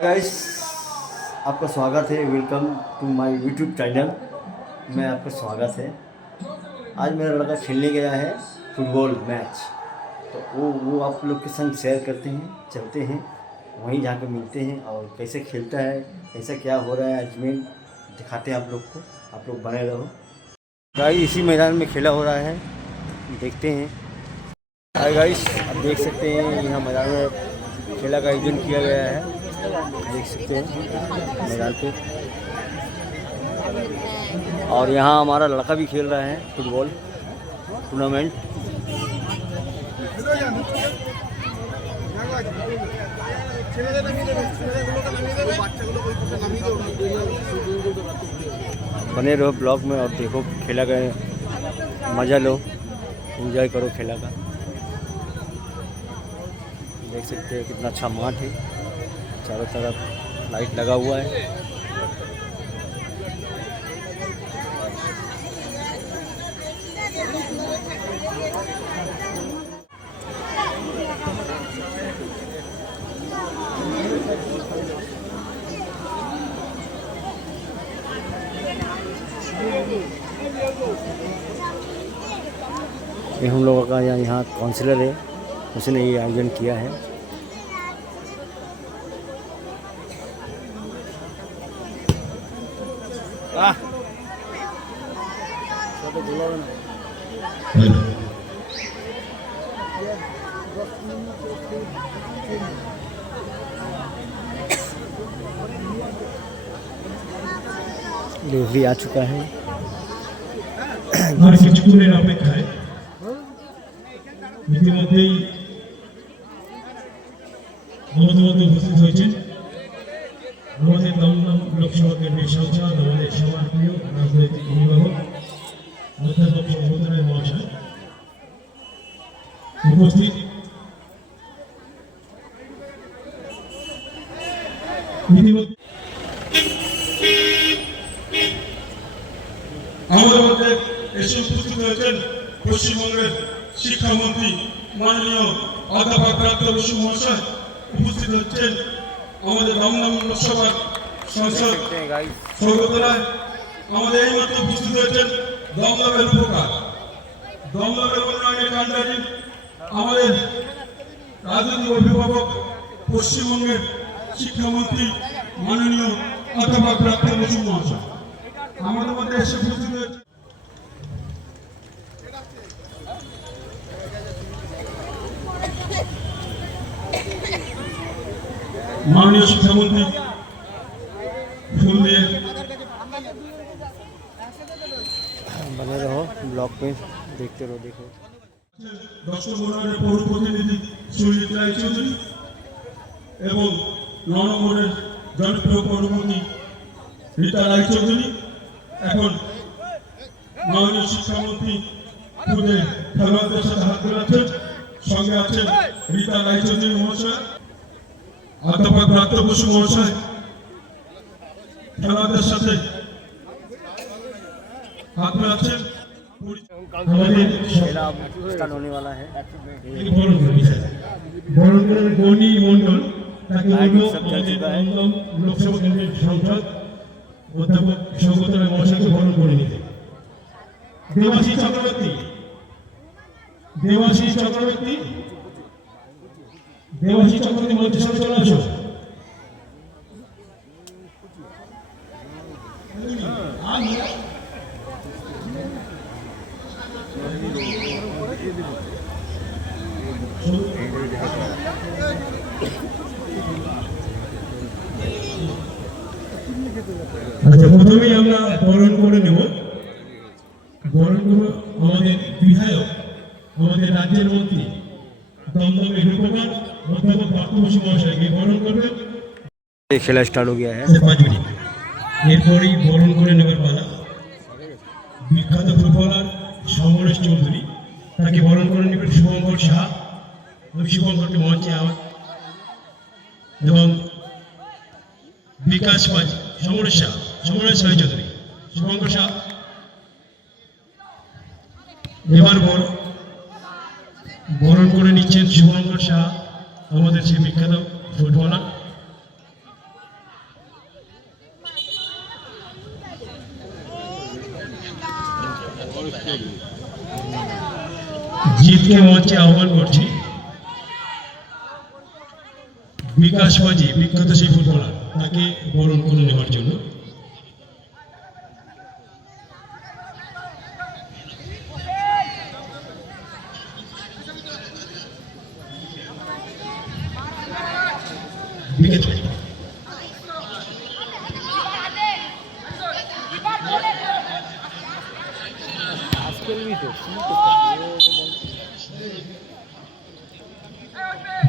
Guys, आपका स्वागत है। Welcome to my YouTube channel में आपका स्वागत है। आज मेरा लड़का खेलने गया है फुटबॉल मैच, तो वो आप लोग के संग शेयर करते हैं, चलते हैं वहीं जाकर मिलते हैं और कैसे खेलता है, कैसा क्या हो रहा है अजमेर दिखाते हैं आप लोग को। आप लोग बने रहो। गाइस, इसी मैदान में खेला हो रहा है, देखते हैं। हाय गाइस, आप देख सकते हैं यहाँ मैदान में खेला का आयोजन किया गया है, देख सकते हैं मैदान पे। और यहाँ हमारा लड़का भी खेल रहा है फुटबॉल टूर्नामेंट। बने रहो ब्लॉग में और देखो खेला का मज़ा लो, एंजॉय करो खेला का। देख सकते हैं कितना अच्छा माठ है, चारों तरफ लाइट लगा हुआ है। ये हम लोगों का यहाँ काउंसलर है, उसने ये आयोजन किया है। रेफरी आ चुका है। আর কিছুক্ষণের অপেক্ষায় ইতিমধ্যেই আমাদের মধ্যে উপস্থিত হয়েছেন আমাদের দমদম লোকসভা কেন্দ্রের সাংসদ, আমাদের সবার প্রিয় রাজনৈতিক অভিভাবক অধ্যাপক সৌগত রায় মহাশয় উপস্থিত। ইতিমধ্যে আমাদের মধ্যে এসে উপস্থিত হয়েছেন পশ্চিমবঙ্গের শিক্ষামন্ত্রী মাননীয় অধ্যাপক প্রাপ্ত বসু মহাশয়, উপস্থিত হচ্ছেন আমাদের দমদম লোকসভার সাংসদ সৌগত রায়, আমাদের এই মাত্র উপস্থিত হয়েছেন দমদমের উপকার, দমদমের উন্নয়নের কাণ্ডারি আমাদের রাজনৈতিক অভিভাবক পশ্চিমবঙ্গের শিক্ষামন্ত্রী মাননীয় অধ্যাপক প্রাপ্ত বসু মহাশয় আমাদের মধ্যে এসে উপস্থিত হয়েছে। माननीय शिक्षामंत्री फूल दिए। बने रहो ब्लॉग पे, देखते रहो। देखो डॉक्टर मोहन पौर प्रतिनिधि सुजीत राय चौधरी एवं 9 নম্বরের জনপ্রিয় পৌরপতি রীতা রায় চৌধুরী। এখন মাননীয় শিক্ষামন্ত্রী খুদে খেলোয়াড়দের সাথে হাত মেলাচ্ছেন, সঙ্গে আছেন রীতা রায় চৌধুরী মহাশয়, অধ্যাপক প্রাপ্ত বসু মহাশয় খেলোয়াড়দের সাথে হাত মেলাচ্ছেন। खेला स्टार्ट होने वाला है। गौनी मंडल सब चल चुका है। लोकसभा केंद्रेर सांसद অধ্যাপক সৌগত রায় মহাশয়কে বরণ করে নিতে। দেবাশিস চক্রবর্তী, দেবাশিস চক্রবর্তী, দেবাশিস চক্রবর্তী মঞ্চের সামনে চলে আসো। আচ্ছা, প্রথমেই আমরা বরণ করে নেব। বরণ করব আমাদের বিধায়ক, আমাদের রাজ্যের মন্ত্রী দমদমের উপকার অধ্যাপক প্রাপ্ত বসু মহাশয়কে বরণ করবেন। खेला स्टार्ट हो गया है। 5 মিনিট এরপরই বরণ করে নেবার পালা বিখ্যাত ফুটবলার সমরেশ চৌধুরী, তাকে বরণ করে নেবেন শুভঙ্কর সাহা। ওই শুভঙ্করকে মঞ্চে আওয়াজ এবং বিকাশ মাঝি, সমরেশ শাহ, সমরেশ রায় চৌধুরী, শুভঙ্কর শাহ। এবার বরণ করে নিচ্ছেন শুভঙ্কর শাহ, আমাদের সেই বিখ্যাত ফুটবলার। জিতকে মঞ্চে আহ্বান করছি। বিকাশ মাঝি বিখ্যাত সেই ফুটবলার, তাকে বরণ করে নেওয়ার জন্য। বিকেট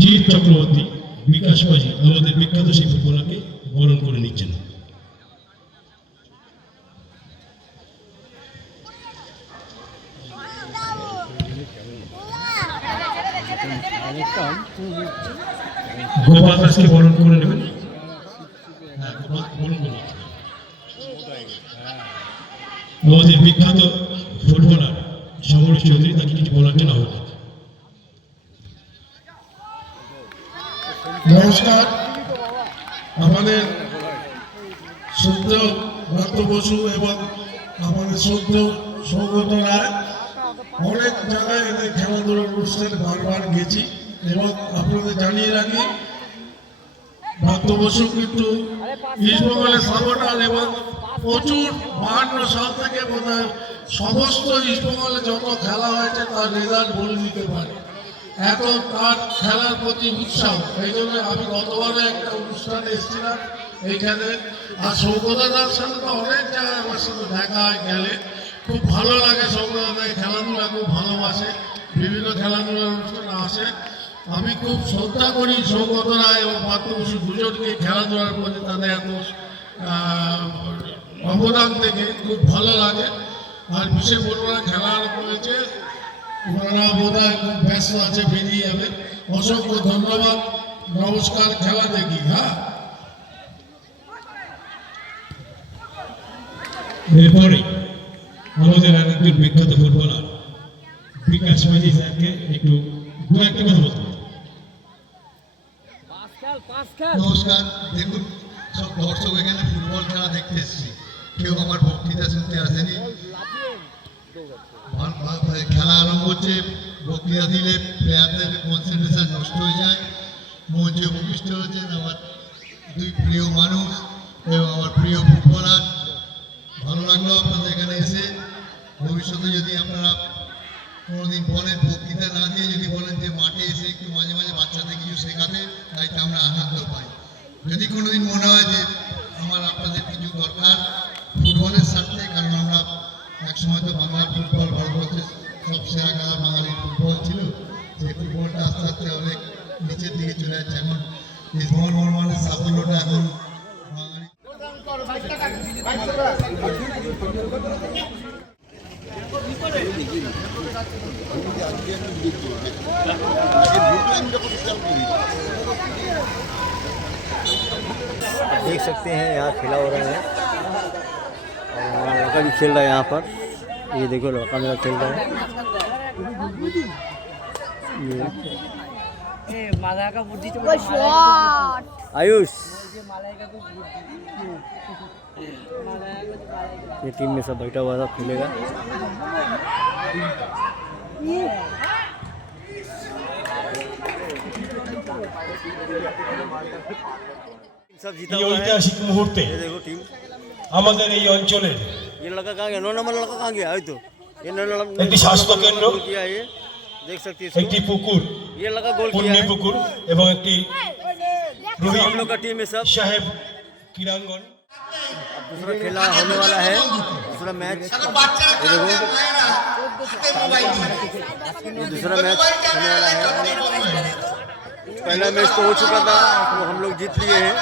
জিৎ চক্রবর্তী, বিকাশ মাঝি আমাদের বিখ্যাত সেই ফুটবলারকে বরণ করে নিচ্ছেন। গোপাল দাসকে বরণ করে নেবেন। হ্যাঁ, বরণ করে নিচ্ছেন। আমাদের বিখ্যাত ফুটবলার সমরেশ চৌধুরী, তাকে কিছু বলার জন্য আহ্বান। নমস্কার। আমাদের সদ্য ভক্ত বসু এবং আমাদের সদ্য সৌগত রায় অনেক জায়গায় এদের খেলাধুলার অনুষ্ঠানে বারবার গেছি এবং আপনাদের জানিয়ে রাখি ভক্ত বসু কিন্তু ইস্টবেঙ্গলের সাপোর্টার এবং প্রচুর 52 সাল থেকে বোধহয় সমস্ত ইস্টবেঙ্গলে যত খেলা হয়েছে তার রেজাল্ট বলে দিতে পারে। এত তার খেলার প্রতি উৎসাহ, এই জন্য আমি গতবারে একটা অনুষ্ঠানে এসেছিলাম এইখানে। আর সৌগতাদার সাথে তো অনেক জায়গায় আমার সাথে দেখা হয়, গেলে খুব ভালো লাগে। সৌগতাদাকে খেলাধুলা খুব ভালোবাসে, বিভিন্ন খেলাধুলার অনুষ্ঠানে আসে। আমি খুব শ্রদ্ধা করি সৌগত রায় এবং পার্থ বসু দুজনকে খেলাধুলার প্রতি তাদের এত অবদান দেখে খুব ভালো লাগে। আর বিশেষ বলবো খেলার রয়েছে, ওনারা বোধ হয় খুব ব্যস্ত আছে, বেরিয়ে যাবে। অসংখ্য ধন্যবাদ, নমস্কার, খেলা দেখি। হ্যাঁ, এরপরে আমাদের আরেকজন বিখ্যাত ফুটবলার বিকাশ মাঝি স্যারকে একটু দু একটা কথা বলতে হবে। নমস্কার। দেখুন, সব দর্শক এখানে ফুটবল খেলা দেখতে এসেছি, কেউ আমার বক্তৃতা শুনতে আসেনি। খেলা আরম্ভ হচ্ছে, বক্তৃতা দিলে প্লেয়ারদের কনসেন্ট্রেশন নষ্ট হয়ে যায়। মঞ্চে উপবিষ্ট হচ্ছেন আমার দুই প্রিয় মানুষ এবং আমার প্রিয় ফুটবলার। ভালো লাগলো আপনাদের এখানে এসে। ভবিষ্যতে যদি আপনারা কোনোদিন বলেন, বক্তৃতা না দিয়ে যদি বলেন যে মাঠে এসে একটু মাঝে মাঝে বাচ্চাদের কিছু শেখাতে, তাইতে আমরা আনন্দ পাই। যদি কোনোদিন মনে হয় যে আমার আপনাদের কিছু দরকার ফুটবলের স্বার্থে, কারণ আমরা একসময় তো বাংলার ফুটবল ভারতবর্ষের সব সেরা খেলা বাঙালির ফুটবল ছিল, সেই ফুটবলটা আস্তে আস্তে অনেক নিচের দিকে চলে যাচ্ছে। এখন এই বর্মানের সাফল্যটা এখন বাঙালি। देख सकते हैं यहाँ खेला हो रहा है और हमारा लड़का भी खेल रहा है यहाँ पर। ये देखो, लड़का मेरा खेल रहा है। आयुष, ये टीम में सब बैठा हुआ था, खेलेगा। सब जीता এই हुआ है। ঐতিহাসিক মুহূর্তে ये देखो टीम। আমাদের এই অঞ্চলের ये लड़का कहाँ गया? 9 नंबर लड़का कहाँ गया? तो ये 9 नंबर একটি স্বাস্থ্য কেন্দ্র, गोल किया है, ये देख सकते हैं একটি इसको। পুকুর, ये लड़का गोल किया পুণ্যি है। পুকুর এবং একটি রবি हम लोग का टीम है सब। সাহেব ক্রীড়াঙ্গন। अब दूसरा खेला होने वाला है, दूसरा मैच। ये देखो, ये दूसरा मैच होने वाला है। पहला मैच तो हो चुका था, तो हम लोग जीत लिए हैं।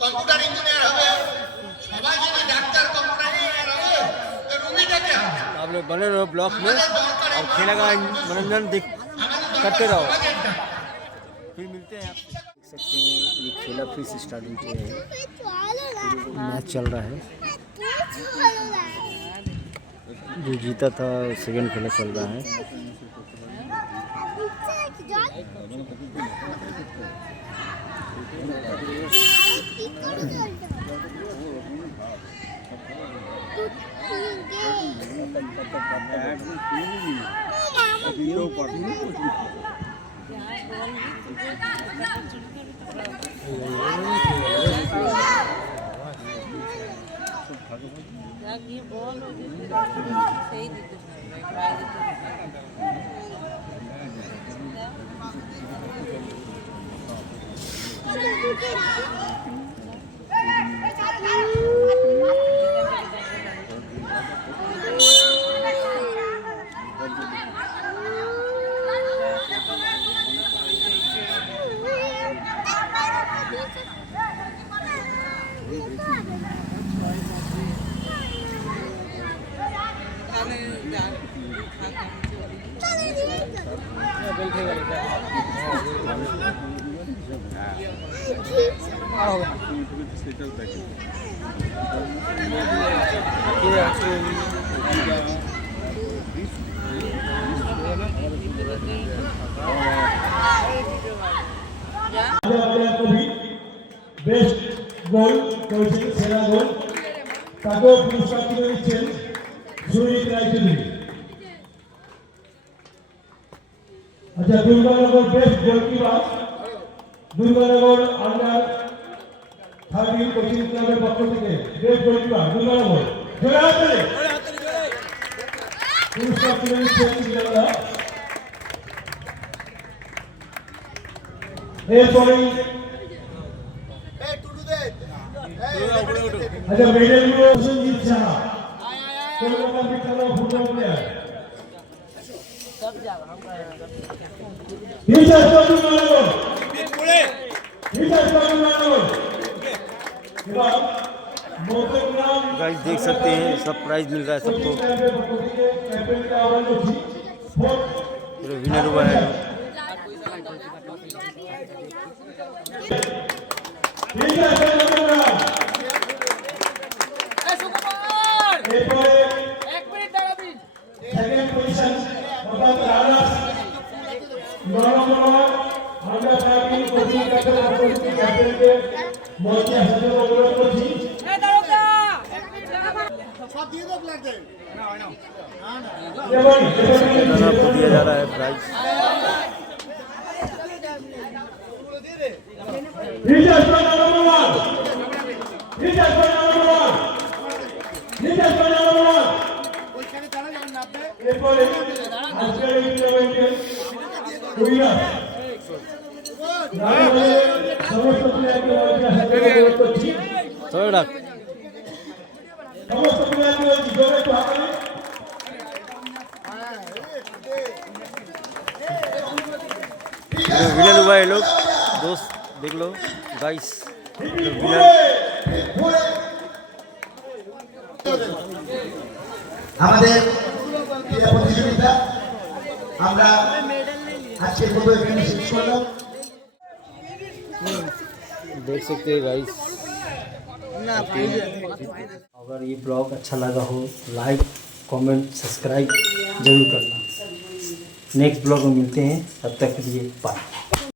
কম্পিউটার ইঞ্জিনিয়ার হবে, সবাই যদি ডাক্তার কম্পিউটার ইঞ্জিনিয়ার হবে, তো রুবিটা কে হবে? आप लोग बने रहो ब्लॉक में और खेला का मनोरंजन करते रहो। फिर मिलते हैं आपसे। देख सकते हैं ये खेला फिर से स्टार्टिंग किया है, मैच चल रहा है। जो जीता था सेकंड खेला चल रहा है। বেস্ট গোল করেছেন, সেরা গোল, তাকেও পুরস্কার তুলে দিচ্ছেন সুরজিৎ রায়চৌধুরী। আচ্ছা, Durganagar best goalkeeper, Durganagar under 13 coaching ক্লাবের পক্ষ থেকে বেস্ট গোলকিপার দুর্গানগর পুরস্কার তুলে দিচ্ছেন বিজয়দা। এরপরেই আচ্ছা, মেডেলগুলো সঞ্জিত সাহা, কলকাতার বিখ্যাত ফুটবল প্লেয়ার। गाइस देख सकते हैं सब प्राइज मिल रहा है सबको। विनर हुआ है সেকেন্ড পজিশন অর্থাৎ রানার্স নরমনগর আন্ডার 13 কোচিং ক্যাপ্টেনকে মঞ্চে আসার অনুরোধ করছি। आपको दिया जा रहा है प्राइज। विनर हुआ है लोग, दोस्त देख लो गाइस। विनर আমাদের ক্রীড়া প্রতিযোগিতা আমরা আজকের মতো এখানে শেষ করলাম। देख सकते हैं गाइस। अगर ये ब्लॉग अच्छा लगा हो लाइक कमेंट सब्सक्राइब जरूर करना। नेक्स्ट ब्लॉग में मिलते हैं, तब तक के लिए बाय।